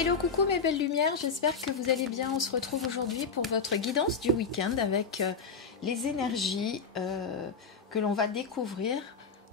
Hello, coucou mes belles lumières, j'espère que vous allez bien. On se retrouve aujourd'hui pour votre guidance du week-end avec les énergies que l'on va découvrir,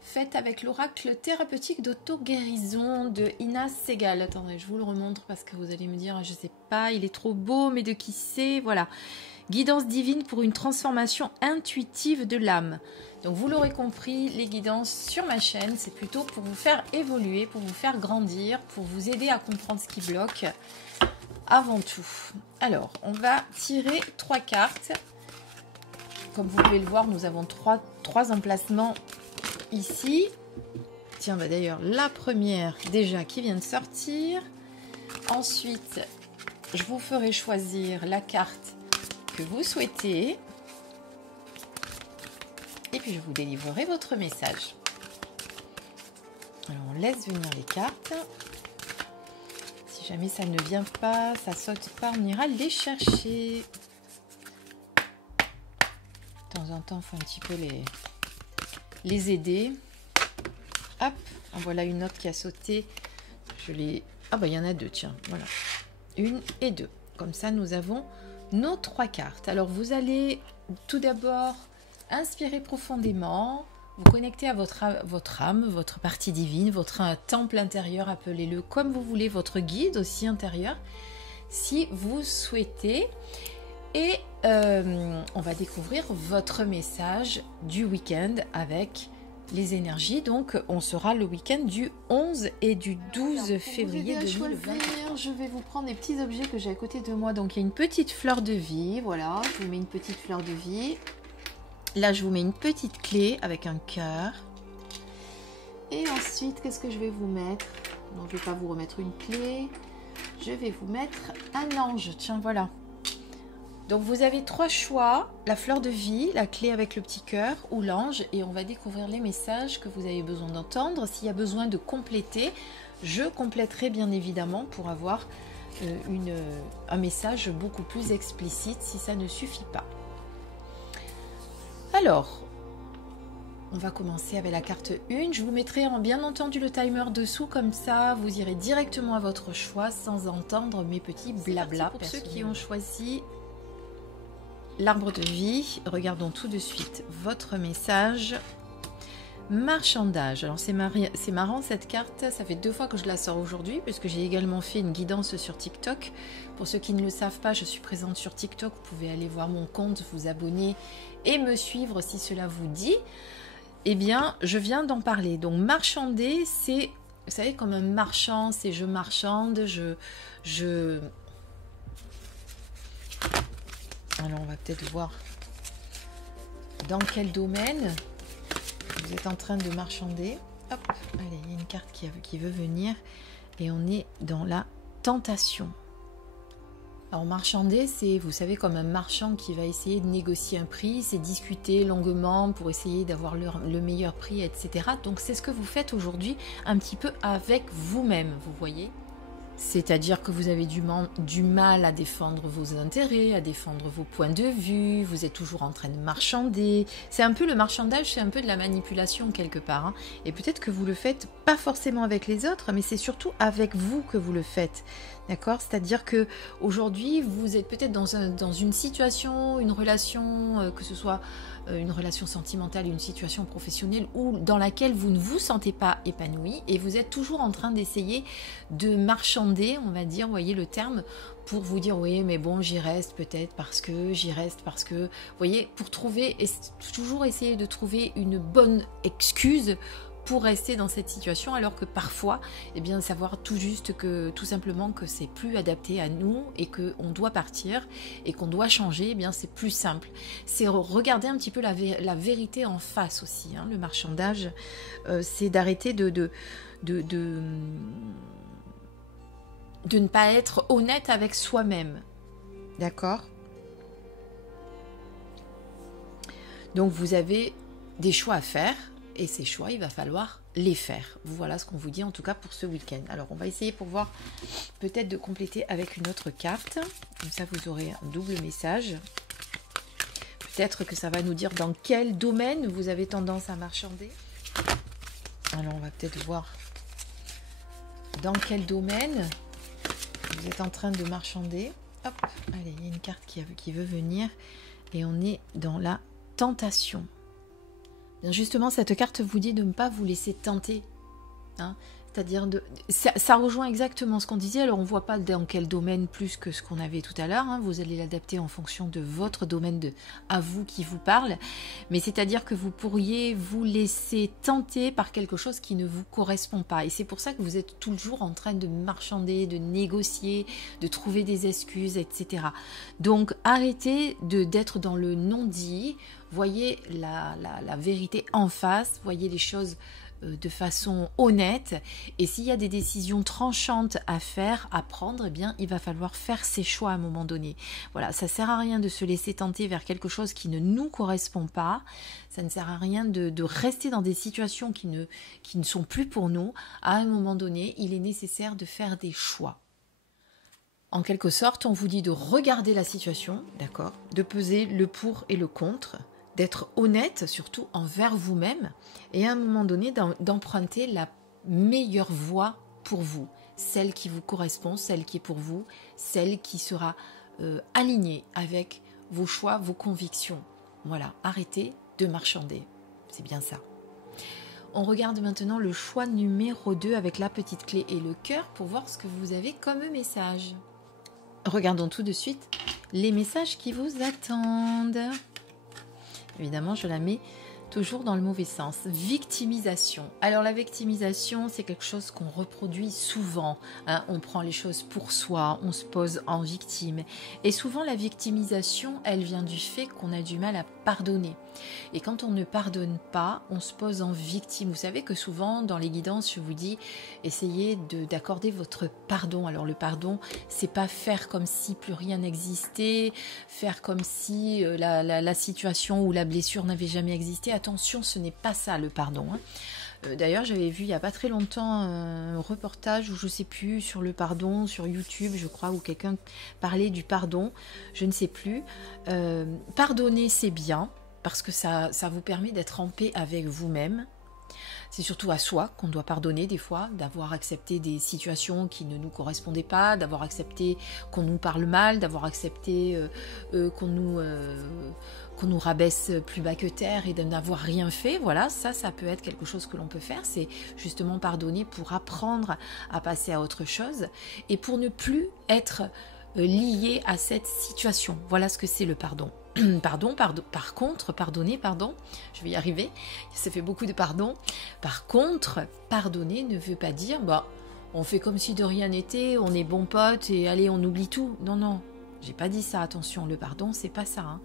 faites avec l'oracle thérapeutique d'auto-guérison de Ina Segal. Attendez, je vous le remontre parce que vous allez me dire, je sais pas, il est trop beau, mais de qui c'est? Voilà, guidance divine pour une transformation intuitive de l'âme. Donc vous l'aurez compris, les guidances sur ma chaîne, c'est plutôt pour vous faire évoluer, pour vous faire grandir, pour vous aider à comprendre ce qui bloque avant tout. Alors, on va tirer 3 cartes. Comme vous pouvez le voir, nous avons trois emplacements ici. Tiens, bah d'ailleurs, la première déjà qui vient de sortir. Ensuite, je vous ferai choisir la carte que vous souhaitez. Et puis je vous délivrerai votre message. Alors on laisse venir les cartes. Si jamais ça ne vient pas, ça saute pas, on ira les chercher. De temps en temps, il faut un petit peu les aider. Hop, en voilà une autre qui a sauté. Je l'ai. Ah bah il y en a 2, tiens, voilà. 1 et 2. Comme ça, nous avons nos 3 cartes. Alors vous allez tout d'abord inspirez profondément, vous connectez à votre âme, votre partie divine, votre temple intérieur, appelez-le comme vous voulez, votre guide aussi intérieur, si vous souhaitez. Et on va découvrir votre message du week-end avec les énergies. Donc, on sera le week-end du 11 et du 12 février 2020. Je vais vous prendre les petits objets que j'ai à côté de moi. Donc, il y a une petite fleur de vie. Voilà, je vous mets une petite fleur de vie. Là, je vous mets une petite clé avec un cœur. Et ensuite, qu'est-ce que je vais vous mettre? Non, je ne vais pas vous remettre une clé. Je vais vous mettre un ange. Tiens, voilà. Donc, vous avez 3 choix. La fleur de vie, la clé avec le petit cœur ou l'ange. Et on va découvrir les messages que vous avez besoin d'entendre. S'il y a besoin de compléter, je compléterai bien évidemment pour avoir un message beaucoup plus explicite si ça ne suffit pas. Alors, on va commencer avec la carte 1. Je vous mettrai bien entendu le timer dessous, comme ça vous irez directement à votre choix sans entendre mes petits blabla. Pour ceux qui ont choisi l'arbre de vie, regardons tout de suite votre message. Marchandage. Alors c'est marrant cette carte, ça fait 2 fois que je la sors aujourd'hui puisque j'ai également fait une guidance sur TikTok. Pour ceux qui ne le savent pas, je suis présente sur TikTok, vous pouvez aller voir mon compte, vous abonner et me suivre si cela vous dit. Eh bien, je viens d'en parler. Donc marchander, c'est, vous savez, comme un marchand, c'est je marchande, Alors on va peut-être voir dans quel domaine vous êtes en train de marchander. Hop, allez, il y a une carte qui veut venir et on est dans la tentation. Alors marchander, c'est, vous savez, comme un marchand qui va essayer de négocier un prix, c'est discuter longuement pour essayer d'avoir le meilleur prix, etc. Donc c'est ce que vous faites aujourd'hui un petit peu avec vous-même, vous voyez. C'est-à-dire que vous avez du mal à défendre vos intérêts, à défendre vos points de vue, vous êtes toujours en train de marchander. C'est un peu le marchandage, c'est un peu de la manipulation quelque part. Hein. Et peut-être que vous le faites pas forcément avec les autres, mais c'est surtout avec vous que vous le faites. D'accord? C'est-à-dire que aujourd'hui, vous êtes peut-être dans une situation, une relation, que ce soit une relation sentimentale, une situation professionnelle ou dans laquelle vous ne vous sentez pas épanoui et vous êtes toujours en train d'essayer de marchander, on va dire, vous voyez le terme, pour vous dire oui mais bon j'y reste peut-être parce que vous voyez, pour trouver, toujours essayer de trouver une bonne excuse pour rester dans cette situation, alors que parfois, eh bien, savoir tout simplement que c'est plus adapté à nous et qu'on doit partir et qu'on doit changer, eh bien, c'est plus simple. C'est regarder un petit peu la vérité en face aussi. Hein. Le marchandage, c'est d'arrêter de ne pas être honnête avec soi-même. D'accord ? Donc, vous avez des choix à faire. Et ces choix, il va falloir les faire. Voilà ce qu'on vous dit en tout cas pour ce week-end. Alors, on va essayer pour voir peut-être de compléter avec une autre carte. Comme ça, vous aurez un double message. Peut-être que ça va nous dire dans quel domaine vous avez tendance à marchander. Alors, on va peut-être voir dans quel domaine Vous êtes en train de marchander. Hop, allez, il y a une carte qui veut venir. Et on est dans la tentation. Bien, justement, cette carte vous dit de ne pas vous laisser tenter. Hein, c'est-à-dire, ça rejoint exactement ce qu'on disait. Alors, on ne voit pas dans quel domaine plus que ce qu'on avait tout à l'heure. Hein. Vous allez l'adapter en fonction de votre domaine à vous qui vous parle. Mais c'est-à-dire que vous pourriez vous laisser tenter par quelque chose qui ne vous correspond pas. Et c'est pour ça que vous êtes toujours en train de marchander, de négocier, de trouver des excuses, etc. Donc, arrêtez d'être dans le non-dit. Voyez la vérité en face. Voyez les choses de façon honnête, et s'il y a des décisions tranchantes à faire, à prendre, eh bien il va falloir faire ses choix à un moment donné. Voilà, ça sert à rien de se laisser tenter vers quelque chose qui ne nous correspond pas, ça ne sert à rien de rester dans des situations qui ne sont plus pour nous. À un moment donné, il est nécessaire de faire des choix. En quelque sorte, on vous dit de regarder la situation, d'accord, de peser le pour et le contre, d'être honnête, surtout envers vous-même, et à un moment donné, d'emprunter la meilleure voie pour vous, celle qui vous correspond, celle qui est pour vous, celle qui sera alignée avec vos choix, vos convictions. Voilà, arrêtez de marchander, c'est bien ça. On regarde maintenant le choix numéro 2 avec la petite clé et le cœur pour voir ce que vous avez comme message. Regardons tout de suite les messages qui vous attendent. Évidemment, je la mets toujours dans le mauvais sens. Victimisation. Alors la victimisation, c'est quelque chose qu'on reproduit souvent. Hein. On prend les choses pour soi, on se pose en victime. Et souvent, la victimisation, elle vient du fait qu'on a du mal à pardonner. Et quand on ne pardonne pas, on se pose en victime. Vous savez que souvent, dans les guidances, je vous dis, essayez d'accorder votre pardon. Alors le pardon, c'est pas faire comme si plus rien n'existait, faire comme si la situation ou la blessure n'avait jamais existé. Attention, ce n'est pas ça le pardon. Hein. D'ailleurs, j'avais vu il n'y a pas très longtemps un reportage, ou je ne sais plus, sur le pardon, sur YouTube, je crois, où quelqu'un parlait du pardon, je ne sais plus. Pardonner, c'est bien, parce que ça vous permet d'être en paix avec vous-même. C'est surtout à soi qu'on doit pardonner des fois, d'avoir accepté des situations qui ne nous correspondaient pas, d'avoir accepté qu'on nous parle mal, d'avoir accepté qu'on nous rabaisse plus bas que terre et de n'avoir rien fait. Voilà, ça peut être quelque chose que l'on peut faire. C'est justement pardonner pour apprendre à passer à autre chose et pour ne plus être lié à cette situation. Voilà ce que c'est le pardon. Par contre, pardonner, je vais y arriver, ça fait beaucoup de pardon. Par contre, pardonner ne veut pas dire, on fait comme si de rien n'était, on est bons potes et allez, on oublie tout. Non, j'ai pas dit ça, attention, le pardon, c'est pas ça. Hein.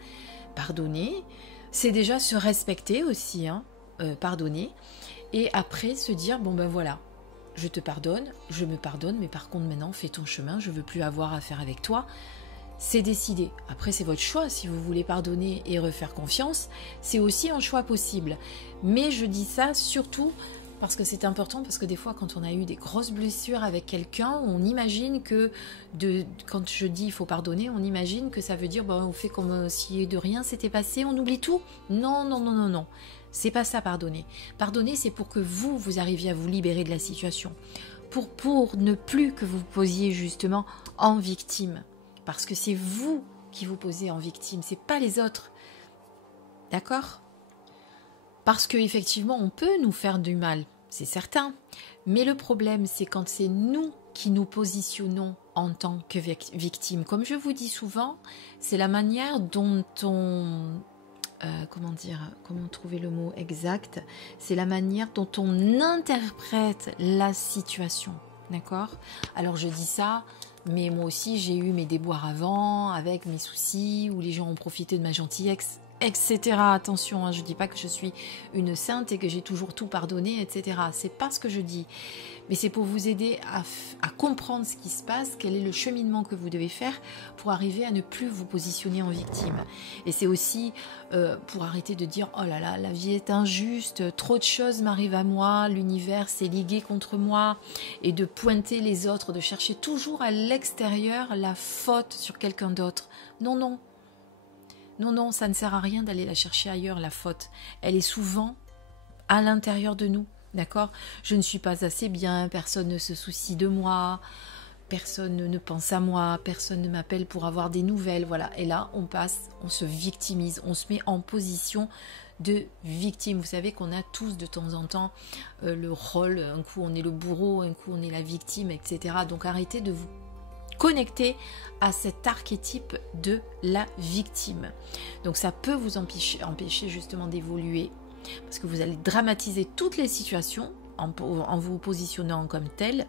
Pardonner, c'est déjà se respecter aussi, hein, pardonner, et après se dire, voilà, je te pardonne, je me pardonne, mais par contre maintenant, fais ton chemin, je veux plus avoir affaire avec toi. C'est décidé. Après, c'est votre choix. Si vous voulez pardonner et refaire confiance, c'est aussi un choix possible. Mais je dis ça surtout parce que c'est important, parce que des fois, quand on a eu des grosses blessures avec quelqu'un, on imagine que, quand je dis il faut pardonner, on imagine que ça veut dire on fait comme si de rien s'était passé, on oublie tout. Non. C'est pas ça, pardonner. Pardonner, c'est pour que vous arriviez à vous libérer de la situation. Pour ne plus que vous posiez justement en victime. Parce que c'est vous qui vous posez en victime, c'est pas les autres. D'accord ? Parce qu'effectivement, on peut nous faire du mal, c'est certain. Mais le problème, c'est quand c'est nous qui nous positionnons en tant que victime. Comme je vous dis souvent, c'est la manière dont on... comment trouver le mot exact ? C'est la manière dont on interprète la situation. D'accord ? Alors je dis ça... Mais moi aussi, j'ai eu mes déboires avant, avec mes soucis, où les gens ont profité de ma gentillesse, etc. Attention, hein, je ne dis pas que je suis une sainte et que j'ai toujours tout pardonné, etc. C'est pas ce que je dis. Mais c'est pour vous aider à comprendre ce qui se passe, quel est le cheminement que vous devez faire pour arriver à ne plus vous positionner en victime. Et c'est aussi pour arrêter de dire « Oh là là, la vie est injuste, trop de choses m'arrivent à moi, l'univers s'est ligué contre moi » et de pointer les autres, de chercher toujours à l'extérieur la faute sur quelqu'un d'autre. Non, ça ne sert à rien d'aller la chercher ailleurs, la faute. Elle est souvent à l'intérieur de nous. D'accord ? Je ne suis pas assez bien, personne ne se soucie de moi. personne ne pense à moi, personne ne m'appelle pour avoir des nouvelles, voilà. Et là, on se victimise, on se met en position de victime. Vous savez qu'on a tous de temps en temps le rôle, un coup on est le bourreau, un coup on est la victime, etc. Donc arrêtez de vous connecter à cet archétype de la victime. Donc ça peut vous empêcher justement d'évoluer, parce que vous allez dramatiser toutes les situations en vous positionnant comme tel,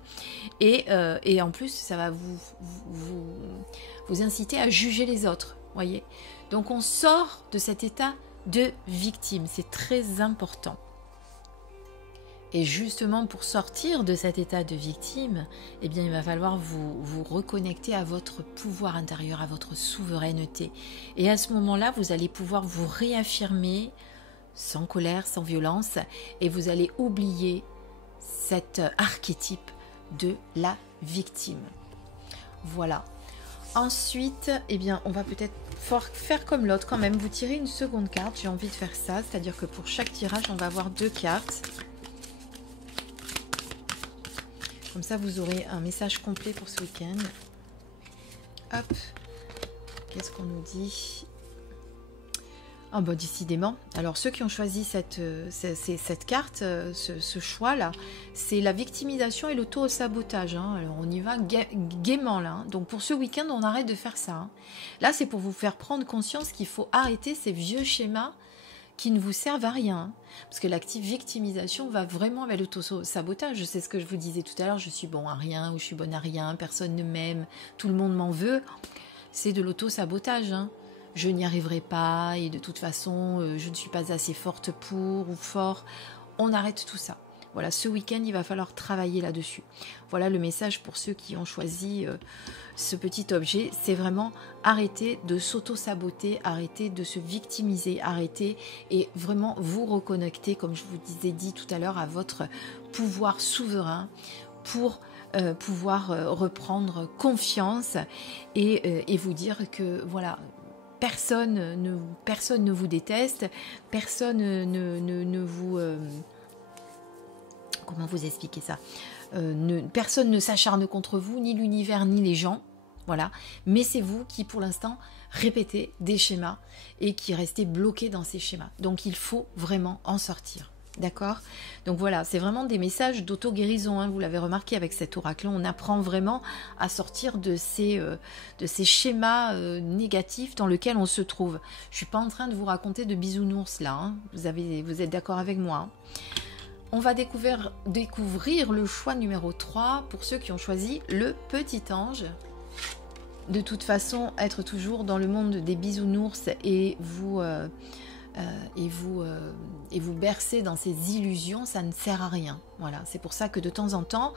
et en plus ça va vous inciter à juger les autres, voyez. Donc on sort de cet état de victime, c'est très important. Et justement pour sortir de cet état de victime, eh bien il va falloir vous reconnecter à votre pouvoir intérieur, à votre souveraineté. Et à ce moment-là, vous allez pouvoir vous réaffirmer sans colère, sans violence, et vous allez oublier cet archétype de la victime. Voilà. Ensuite, eh bien, on va peut-être faire comme l'autre quand même. Vous tirez une seconde carte. J'ai envie de faire ça. C'est-à-dire que pour chaque tirage, on va avoir 2 cartes. Comme ça, vous aurez un message complet pour ce week-end. Hop. Qu'est-ce qu'on nous dit ? Ah bah décidément. Alors ceux qui ont choisi cette carte, ce choix-là, c'est la victimisation et l'auto-sabotage. Hein. Alors on y va gaiement là. Hein. Donc pour ce week-end, on arrête de faire ça. Hein. Là, c'est pour vous faire prendre conscience qu'il faut arrêter ces vieux schémas qui ne vous servent à rien. Hein. Parce que l'active victimisation va vraiment avec l'auto-sabotage. C'est ce que je vous disais tout à l'heure, je suis bon à rien ou je suis bonne à rien, personne ne m'aime, tout le monde m'en veut. C'est de l'auto-sabotage. Hein. Je n'y arriverai pas et de toute façon, je ne suis pas assez forte pour ou fort. On arrête tout ça. Voilà, ce week-end, il va falloir travailler là-dessus. Voilà le message pour ceux qui ont choisi ce petit objet. C'est vraiment arrêter de s'auto-saboter, arrêter de se victimiser, arrêter et vraiment vous reconnecter, comme je vous ai dit tout à l'heure, à votre pouvoir souverain pour pouvoir reprendre confiance et vous dire que voilà, personne ne vous déteste, personne ne vous... comment vous expliquer ça, personne ne s'acharne contre vous, ni l'univers, ni les gens. Voilà. Mais c'est vous qui, pour l'instant, répétez des schémas et qui restez bloqué dans ces schémas. Donc, il faut vraiment en sortir. D'accord ? Donc voilà, c'est vraiment des messages d'auto-guérison, hein, vous l'avez remarqué avec cet oracle. On apprend vraiment à sortir de ces schémas négatifs dans lesquels on se trouve. Je ne suis pas en train de vous raconter de bisounours là, hein. Vous êtes d'accord avec moi, hein. On va découvrir le choix numéro 3 pour ceux qui ont choisi le petit ange. De toute façon, être toujours dans le monde des bisounours et vous bercer dans ces illusions, ça ne sert à rien. Voilà, c'est pour ça que de temps en temps,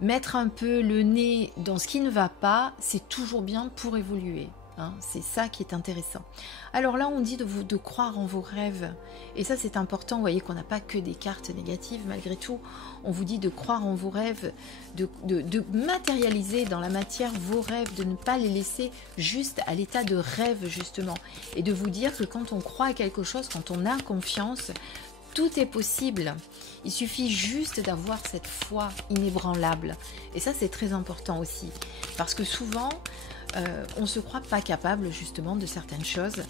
mettre un peu le nez dans ce qui ne va pas, c'est toujours bien pour évoluer. Hein, c'est ça qui est intéressant. Alors là, on dit de croire en vos rêves. Et ça, c'est important. Vous voyez qu'on n'a pas que des cartes négatives. Malgré tout, on vous dit de croire en vos rêves, de matérialiser dans la matière vos rêves, de ne pas les laisser juste à l'état de rêve, justement. Et de vous dire que quand on croit à quelque chose, quand on a confiance, tout est possible. Il suffit juste d'avoir cette foi inébranlable. Et ça, c'est très important aussi. Parce que souvent... on ne se croit pas capable justement de certaines choses.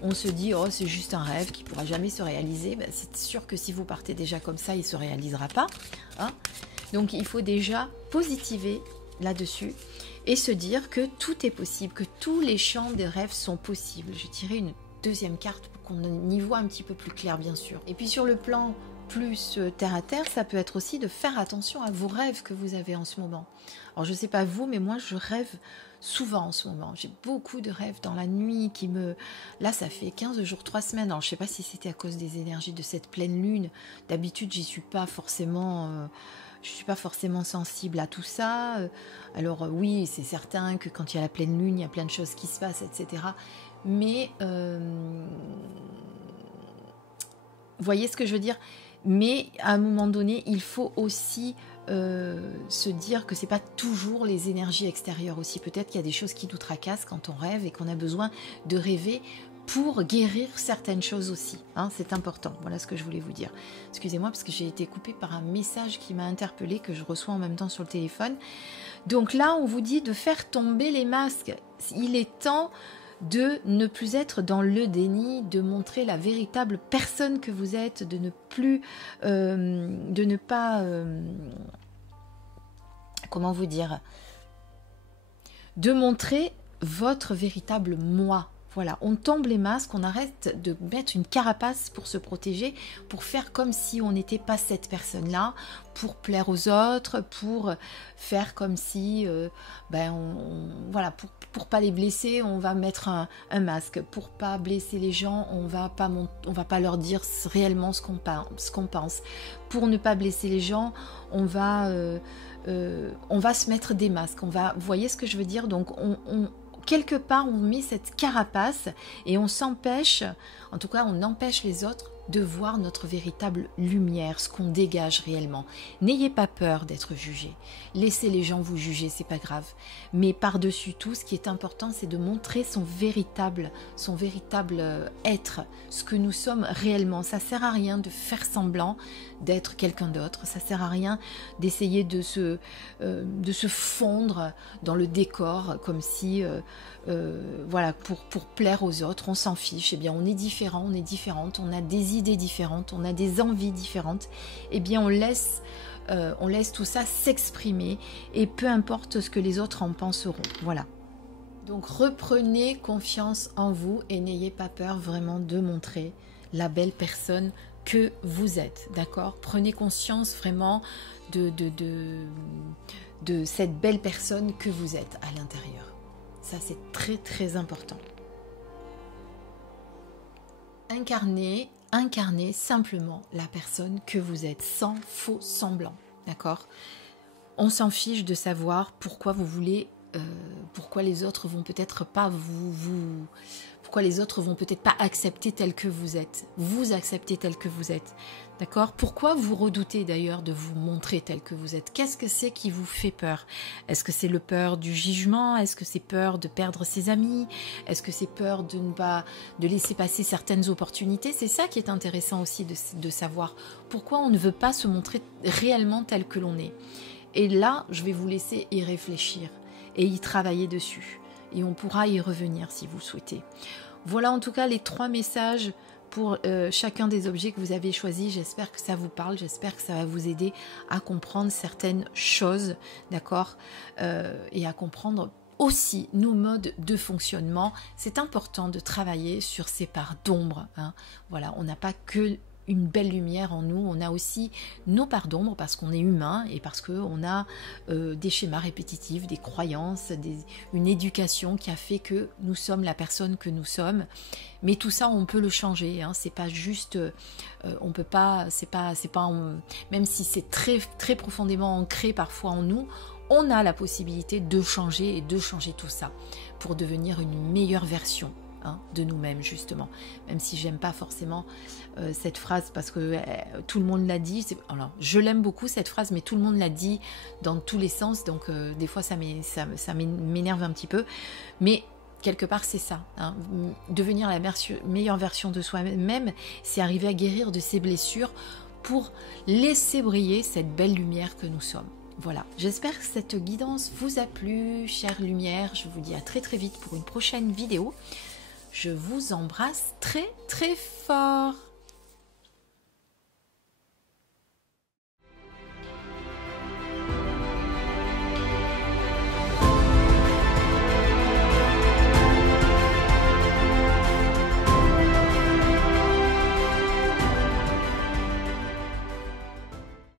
On se dit oh c'est juste un rêve qui ne pourra jamais se réaliser. Ben, c'est sûr que si vous partez déjà comme ça, il ne se réalisera pas. Hein. Donc il faut déjà positiver là-dessus et se dire que tout est possible, que tous les champs des rêves sont possibles. Je vais tirer une deuxième carte pour qu'on y voit un petit peu plus clair bien sûr. Et puis sur le plan plus terre à terre, ça peut être aussi de faire attention à vos rêves que vous avez en ce moment. Alors je ne sais pas vous, mais moi je rêve souvent en ce moment. J'ai beaucoup de rêves dans la nuit qui me... Là, ça fait 15 jours, 3 semaines. Alors, je ne sais pas si c'était à cause des énergies de cette pleine lune. D'habitude, je ne suis pas forcément sensible à tout ça. Alors, oui, c'est certain que quand il y a la pleine lune, il y a plein de choses qui se passent, etc. Mais, vous voyez ce que je veux dire ? Mais, à un moment donné, il faut aussi... se dire que c'est pas toujours les énergies extérieures aussi. Peut-être qu'il y a des choses qui nous tracassent quand on rêve et qu'on a besoin de rêver pour guérir certaines choses aussi. Hein, c'est important. Voilà ce que je voulais vous dire. Excusez-moi parce que j'ai été coupée par un message qui m'a interpellée que je reçois en même temps sur le téléphone. Donc là, on vous dit de faire tomber les masques. Il est temps de ne plus être dans le déni, de montrer la véritable personne que vous êtes, de ne plus, de ne pas, comment vous dire, de montrer votre véritable moi. Voilà, on tombe les masques, on arrête de mettre une carapace pour se protéger, pour faire comme si on n'était pas cette personne-là, pour plaire aux autres, pour faire comme si, voilà, pour pas les blesser, on va mettre un masque. Pour pas blesser les gens, on va pas leur dire réellement ce qu'on pense. Pour ne pas blesser les gens, on va se mettre des masques. Vous voyez ce que je veux dire? Donc quelque part, on met cette carapace et on s'empêche, en tout cas, on empêche les autres de voir notre véritable lumière, ce qu'on dégage réellement. N'ayez pas peur d'être jugé. Laissez les gens vous juger, c'est pas grave. Mais par-dessus tout, ce qui est important, c'est de montrer son véritable être, ce que nous sommes réellement. Ça sert à rien de faire semblant d'être quelqu'un d'autre. Ça sert à rien d'essayer de se fondre dans le décor comme si, voilà, pour plaire aux autres. On s'en fiche. Eh bien, on est différent, on est différente, on a des idées différentes, on a des envies différentes. Eh bien, on laisse tout ça s'exprimer et peu importe ce que les autres en penseront. Voilà. Donc, reprenez confiance en vous et n'ayez pas peur vraiment de montrer la belle personne que vous êtes, d'accord? Prenez conscience vraiment de cette belle personne que vous êtes à l'intérieur. Ça, c'est très, très important. Incarnez simplement la personne que vous êtes, sans faux semblant, d'accord? On s'en fiche de savoir pourquoi vous voulez, pourquoi les autres vont peut-être pas pourquoi les autres vont peut-être pas accepter tel que vous êtes. Vous acceptez tel que vous êtes, d'accord? Pourquoi vous redoutez d'ailleurs de vous montrer tel que vous êtes? Qu'est-ce que c'est qui vous fait peur? Est-ce que c'est le peur du jugement? Est-ce que c'est peur de perdre ses amis? Est-ce que c'est peur de laisser passer certaines opportunités? C'est ça qui est intéressant aussi de savoir pourquoi on ne veut pas se montrer réellement tel que l'on est. Et là, je vais vous laisser y réfléchir et y travailler dessus. Et on pourra y revenir si vous le souhaitez. Voilà en tout cas les 3 messages pour chacun des objets que vous avez choisis. J'espère que ça vous parle, j'espère que ça va vous aider à comprendre certaines choses, d'accord, et à comprendre aussi nos modes de fonctionnement. C'est important de travailler sur ces parts d'ombre, hein. Voilà, on n'a pas que une belle lumière en nous, on a aussi nos parts d'ombre parce qu'on est humain et parce qu'on a des schémas répétitifs, des croyances, une éducation qui a fait que nous sommes la personne que nous sommes. Mais tout ça, on peut le changer, hein. C'est pas juste, on peut pas, même si c'est très, très profondément ancré parfois en nous, on a la possibilité de changer et de changer tout ça pour devenir une meilleure version de nous-mêmes, justement. Même si j'aime pas forcément cette phrase parce que tout le monde l'a dit. Alors, je l'aime beaucoup cette phrase, mais tout le monde l'a dit dans tous les sens, donc des fois ça m'énerve un petit peu. Mais quelque part, c'est ça, hein. Devenir la meilleure version de soi-même, c'est arriver à guérir de ses blessures pour laisser briller cette belle lumière que nous sommes. Voilà, j'espère que cette guidance vous a plu, chère lumière. Je vous dis à très très vite pour une prochaine vidéo. Je vous embrasse très très fort.